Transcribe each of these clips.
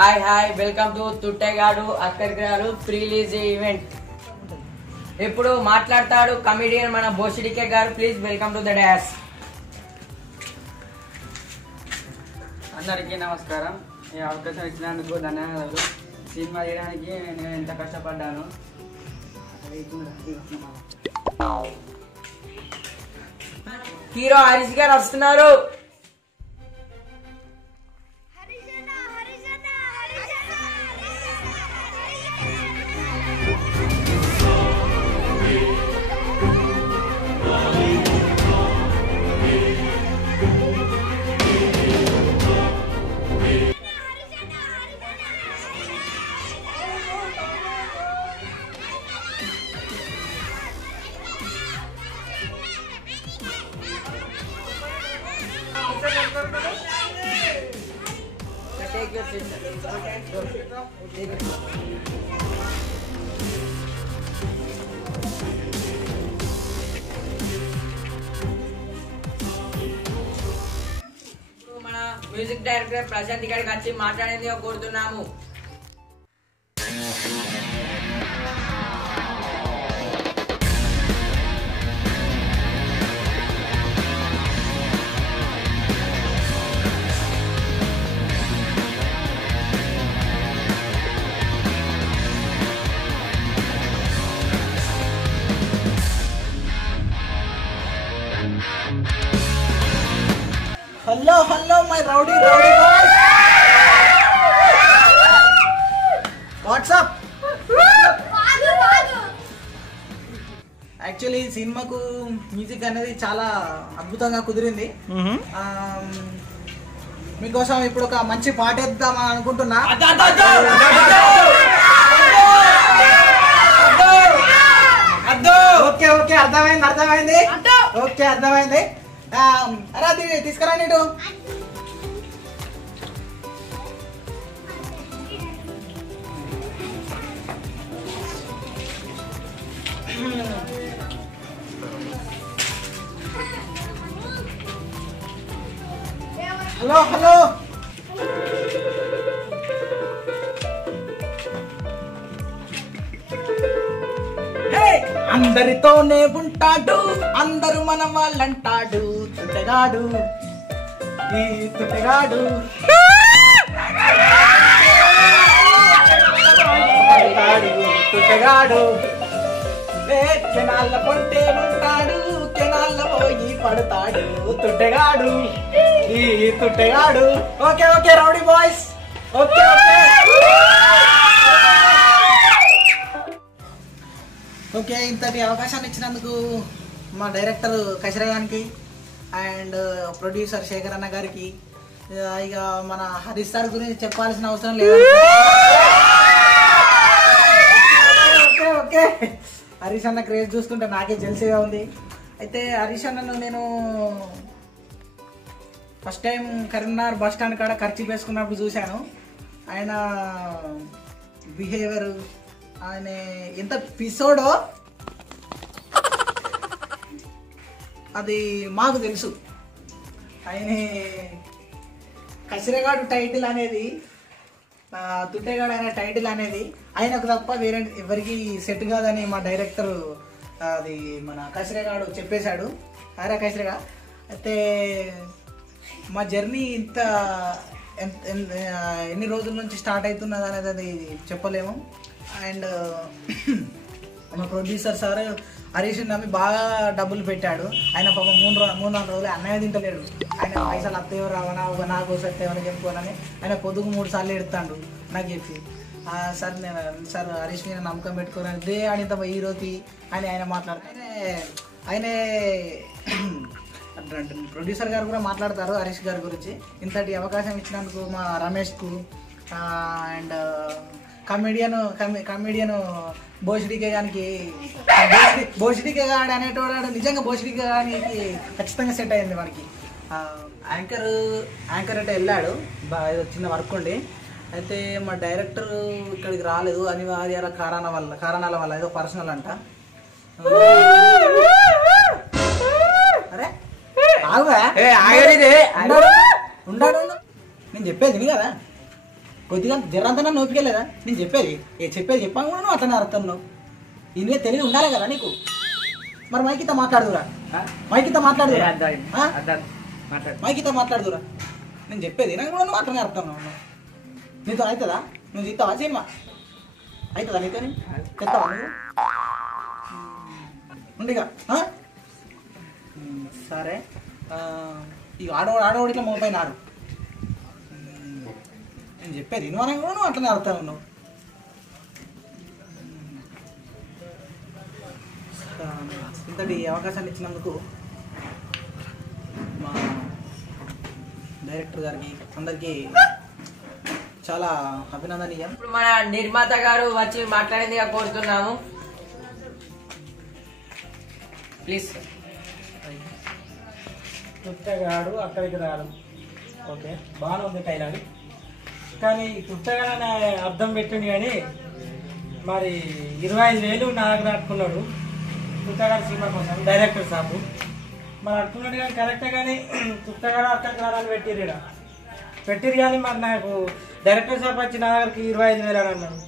Hi welcome to తుట్టెగాడు అక్కడికి pre release event. ఇప్పుడు మాట్లాడతాడు కమిడియన్ మన బోసిడికే గారు. Please welcome to the dash. అందరికీ నమస్కారం. ఈ అవకాశం ఇచ్చినందుకు ధన్యవాదాలు. సినిమా తీయడానికి నేను ఎంత కష్టపడ్డాను. హీరో హరీష్ గారు వస్తున్నారు. మన మ్యూజిక్ డైరెక్టర్ ప్రశాంత్ ఇక్కడికి వచ్చి మాట్లాడేది కోరుతున్నాము. Hello, my rowdy boys. What's up? Actually సినిమాకు మ్యూజిక్ అనేది చాలా అద్భుతంగా కుదిరింది. మీకోసం ఇప్పుడు ఒక మంచి పాట వేద్దామని అనుకుంటున్నా. ఓకే అర్థమైంది. ఓకే అర్థమైంది. అరే అది తీసుకురా నీటు. హలో అందరితోనే ఉంటాడు, అందరూ మన వాళ్ళంటాడు తుట్టెగాడు. ఈ తుట్టెగాడు తుట్టెగాడు కెనాళ్ళ పొంటే ఉంటాడు, కెనాళ్ళ పోయి పడతాడు తుట్టెగాడు. ఈ తుట్టెగాడు. Okay rowdy boys. ఓకే ఇంతటి అవకాశాన్ని ఇచ్చినందుకు మా డైరెక్టర్ కశరగానికి అండ్ ప్రొడ్యూసర్ శేఖర్ అన్న గారికి, ఇక మన హరీష్ సార్ గురించి చెప్పాల్సిన అవసరం లేదు. ఓకే హరీష్ అన్న క్రేజ్ చూస్తుంటే నాకే జెల్సీగా ఉంది. అయితే హరీష్ అన్నను నేను first time Karimnagar bus stand కాడ ఖర్చు వేసుకున్నప్పుడు చూశాను. ఆయన బిహేవియర్, ఆయన ఎంత పిసోడో అది మాకు తెలుసు. ఆయన కసిరగాడు టైటిల్ అనేది, తుట్టెగాడు అనే టైటిల్ అనేది ఆయనకు తప్ప వేరే ఎవరికి సెట్ కాదని మా డైరెక్టర్ అది మన కసిరగాడు చెప్పేశాడు. అరే కసిరగా అయితే మా జర్నీ ఇంత ఎన్ని రోజుల నుంచి స్టార్ట్ అవుతున్నది అనేది అది చెప్పలేము. అండ్ మా ప్రొడ్యూసర్ సార్ హరీష్ నమ్మి బాగా డబ్బులు పెట్టాడు. ఆయన పాపం 3-4 రోజులు అన్నయ్య తింటలేడు. ఆయన పైసలు అత్తయ్యో రావనా నాకు వస్తేమని చెప్పుకోనని ఆయన పొద్దుకు 3 సార్లు ఎడతాడు నాకు చెప్పి. సార్ హరీష్ మీద నమ్మకం పెట్టుకోరని దే అనిత హీరోకి అని ఆయన మాట్లాడతారు. ఆయనే ప్రొడ్యూసర్ గారు కూడా మాట్లాడతారు హరీష్ గారి గురించి. ఇంతటి అవకాశం ఇచ్చినందుకు మా రమేష్కు అండ్ కమెడియన్ బోసిడికే గానికి, బోసిడికే గాడు అనేటోడు నిజంగా బోసిడికే గానికి ఖచ్చితంగా సెట్ అయింది మనకి. యాంకర్ అంటే వెళ్ళాడు, ఏదో చిన్న వర్క్ ఉండి. అయితే మా డైరెక్టర్ ఇక్కడికి రాలేదు అనివార్య కారణాల వల్ల, ఏదో పర్సనల్ అంట. అరే ఆగురా, నేను చెప్పేది కదా. కొద్దిగా జరంతా నోపికెళ్ళదా నేను చెప్పేది చెప్పాను కూడా నువ్వు అట్లనే అర్థం నువ్వు ఇన్వే తెలివి ఉండాలి కదా నీకు. మరి మైకితో మాట్లాడుదురా మైకితో మాట్లాడుదురా నేను చెప్పేది నాకు కూడా నువ్వు అట్లనే అర్థం నువ్వు. నీతో అవుతుందా? నువ్వు తీస్తావా సినిమా? అవుతుందా నీతో? చెప్తావా నువ్వు? ఉండిగా సరే. ఈ ఆడవాడు ఇట్లా మోపైన ఆడు నేను చెప్పేది నువ్వు అనగా కూడా నువ్వు అట్లనే అర్థం నువ్వు. ఇంతటి అవకాశాన్ని ఇచ్చినందుకు మా డైరెక్టర్ గారికి అందరికీ చాలా అభినందనీయం. ఇప్పుడు మన నిర్మాత గారు వచ్చి మాట్లాడిందిగా కోరుతున్నాము. ప్లీజ్. తుట్టగాడు అక్కడికి రాడు. ఓకే, బాగానే ఉంది డైలాగ్. కానీ తుట్టగాడు అనే అర్థం పెట్టింది. కానీ మరి 25,000 నాకు రాట్టుకున్నాడు తుట్టగాడు సినిమా కోసం డైరెక్టర్ సాబు. మరి అనుకున్నాడు కానీ కరెక్టే. కానీ తుట్టగాడు అక్కడికి రాలని పెట్టిరు కానీ మరి నాకు డైరెక్టర్ సాబ్ వచ్చి నా దగ్గరికి 25,000 అని అన్నాడు.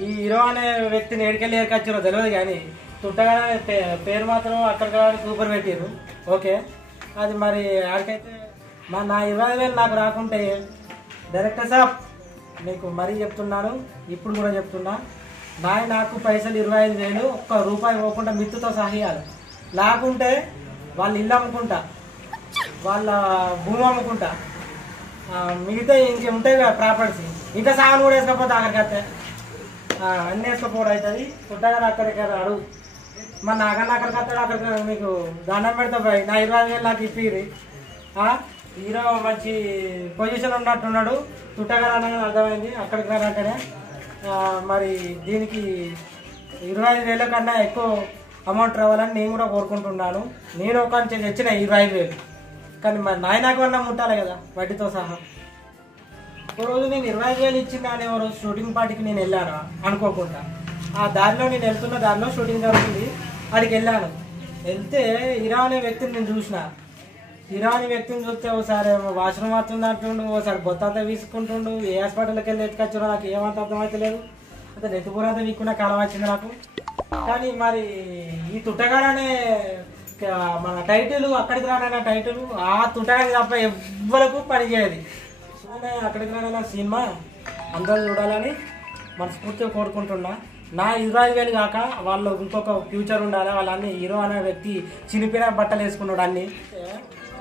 ఈ హీరో అనే వ్యక్తిని ఏడికెళ్ళి ఏర్కొచ్చారో తెలియదు. కానీ తుట్టగాడు అనే పేరు మాత్రం అక్కడికి రావడానికి సూపర్ పెట్టిరు. ఓకే, అది మరి ఆడికైతే మరి నా 20,000 నాకు రాకుంటే డైరెక్టర్ సాబ్ మీకు మరీ చెప్తున్నాను, ఇప్పుడు కూడా చెప్తున్నా, నాకు పైసలు 25,000 ఒక్క రూపాయి పోకుండా మిత్తుతో సహాయాలు. లేకుంటే వాళ్ళ ఇల్లు అమ్ముకుంటా, వాళ్ళ భూమి అమ్ముకుంటా, మిగతా ఇంకేముంటాయి కదా ప్రాపర్టీస్, ఇంకా సాగను కూడా వేసుకోకపోతే అక్కడికి వస్తే అన్నీ వేసుకోపోవడం అవుతుంది. పుట్టగా అక్కడికి అడుగు మరి నాకన్నా అక్కడికి వస్తాడు. అక్కడికి మీకు దండం పెడతా పోయి నా 20,000 నాకు ఇప్పిరి. హీరో మంచి పొజిషన్ ఉన్నట్టున్నాడు. తుట్టగా అనగానే అర్థమైంది అక్కడికి రానంటేనే. మరి దీనికి 25,000 కన్నా ఎక్కువ అమౌంట్ రావాలని నేను కూడా కోరుకుంటున్నాను. నేను ఒక తెచ్చిన 25,000, కానీ మరి నాయనకు అన్న ముట్టాలి కదా వడ్డీతో సహా. ఓ రోజు నేను 25,000 ఇచ్చిందా అనే ఓ రోజు షూటింగ్ పార్టీకి నేను వెళ్ళాను అనుకోకుండా. ఆ దారిలో నేను వెళ్తున్న దారిలో షూటింగ్ జరుగుతుంది, అక్కడికి వెళ్ళాను. వెళ్తే హీరో అనే వ్యక్తిని నేను చూసిన. హీరో అనే వ్యక్తిని చూస్తే ఒకసారి వాష్రూమ్ వస్తుంది అంటుండు, ఒకసారి బొత్తంతా వీసుకుంటుండు. ఏ హాస్పిటల్కి వెళ్ళి ఎత్తుకొచ్చారో నాకు ఏమంత అర్థమవుతలేదు. అంటే నెత్తిపూరంతా వీక్కున్న కాలం వచ్చింది నాకు. కానీ మరి ఈ తుట్టగాడనే మన టైటిల్ అక్కడికి రానైనా టైటిల్ ఆ తుట్టగాడి తప్ప ఎవ్వరకు పనిచేయదు. సో అక్కడికి రానైనా సినిమా అందరూ చూడాలని మనస్ఫూర్తిగా కోరుకుంటున్నా. నా 25,000 కాక వాళ్ళు ఇంకొక ఫ్యూచర్ ఉండాలి. వాళ్ళన్నీ హీరో అనే వ్యక్తి చినిపోయిన బట్టలు వేసుకున్నాడు. అన్ని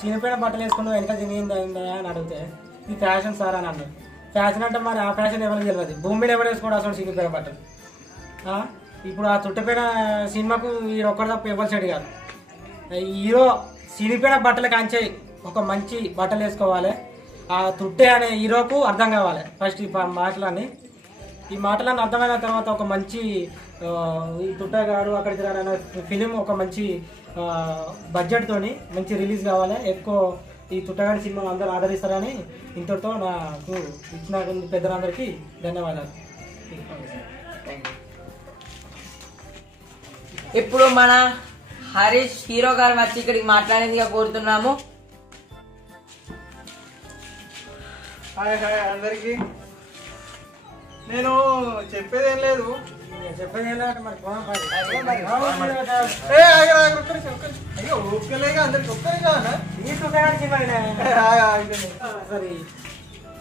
చినిపోయిన బట్టలు వేసుకున్నాడు, వెనక చినిందా అని అడిగితే ఈ ఫ్యాషన్ సార్ అని అన్నాడు. ఫ్యాషన్ అంటే మరి ఆ ఫ్యాషన్ ఎవరికి తెలియదు. భూమి మీద ఎవరు వేసుకోవడం అసలు చినిపోయిన బట్టలు. ఇప్పుడు ఆ తుట్టపోయిన సినిమాకు ఈ ఒక్కడి తప్ప ఎవరు చెడు కాదు. హీరో చినిపోయిన బట్టలు కాంచే ఒక మంచి బట్టలు వేసుకోవాలి. ఆ తుట్టే అనే హీరోకు అర్థం కావాలి. ఫస్ట్ ఈ మాటలన్నీ అర్థమైన తర్వాత ఒక మంచి ఈ తుట్టగాడు అక్కడికి రానన్న ఫిలిం ఒక మంచి బడ్జెట్తోని మంచి రిలీజ్ కావాలి. ఎక్కువ ఈ తుట్టగాడి సినిమా అందరూ ఆదరిస్తారని ఇంతటితో నాకు ఇచ్చిన పెద్దలందరికీ ధన్యవాదాలు. ఇప్పుడు మన హరీష్ హీరో గారు వచ్చి ఇక్కడికి మాట్లాడేందుగా కోరుతున్నాము. హాయ్ అందరికి. నేను చెప్పేది ఏం లేదు. అయ్యో ఓకేలేగా అందరికి ఒక్కరిగా సరే,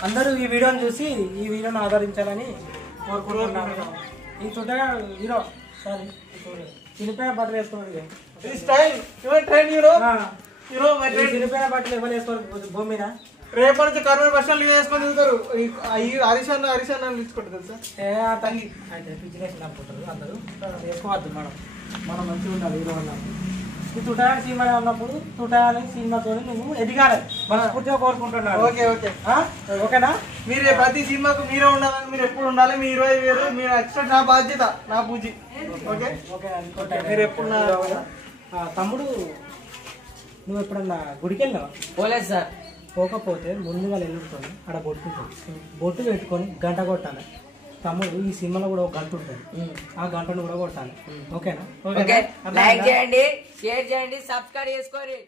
అందరూ ఈ వీడియోని చూసి ఈ వీడియోని ఆదరించాలని కోరుకుంటున్నాను. ఈ చుట్టగా హీరో సారీ చినిపోయిన బట్టలు వేసుకోండి. చినిపోయిన బట్టలు ఎవరు వేసుకోరు భూమి మీద. రేపటి నుంచి కర్నూలు బస్ స్టాండ్ వేసుకొని తిరుగుతారు. హరీష్ అన్న తీసుకుంటారు తెలుసా? తల్లి అయితే బిజినెస్ అనుకుంటారు అందరూ. వేసుకోవద్దు మనం మంచిగా ఉండాలి హీరో వల్ల. ఈ తుటాని సినిమా ఉన్నప్పుడు తుటాని సినిమాతో నువ్వు ఎదిగాలి మనస్ఫూర్తిగా కోరుకుంటున్నాను. ఓకేనా? మీరు ప్రతి సినిమాకు మీరే ఉండాలని, మీరు ఎప్పుడు ఉండాలి. మీ 25,000 మీరు ఎక్స్ట్రా నా బాధ్యత, నా పూజి. ఓకే మీరు ఎప్పుడు తమ్ముడు నువ్వు ఎప్పుడన్నా గుడికి వెళ్ళినావా? పోలేదు సార్. పోకపోతే ముందుగా వెళ్ళుకొని ఆడ బొట్టు పెట్టుకొని గంట కొట్టాలి. తమ్ముడు ఈ సినిమాలో కూడా ఒక గంట ఉంటుంది, ఆ గంటను కూడా కొట్టాలి. ఓకేనా? లైక్ చేయండి, షేర్ చేయండి, సబ్స్క్రైబ్ చేసుకోండి.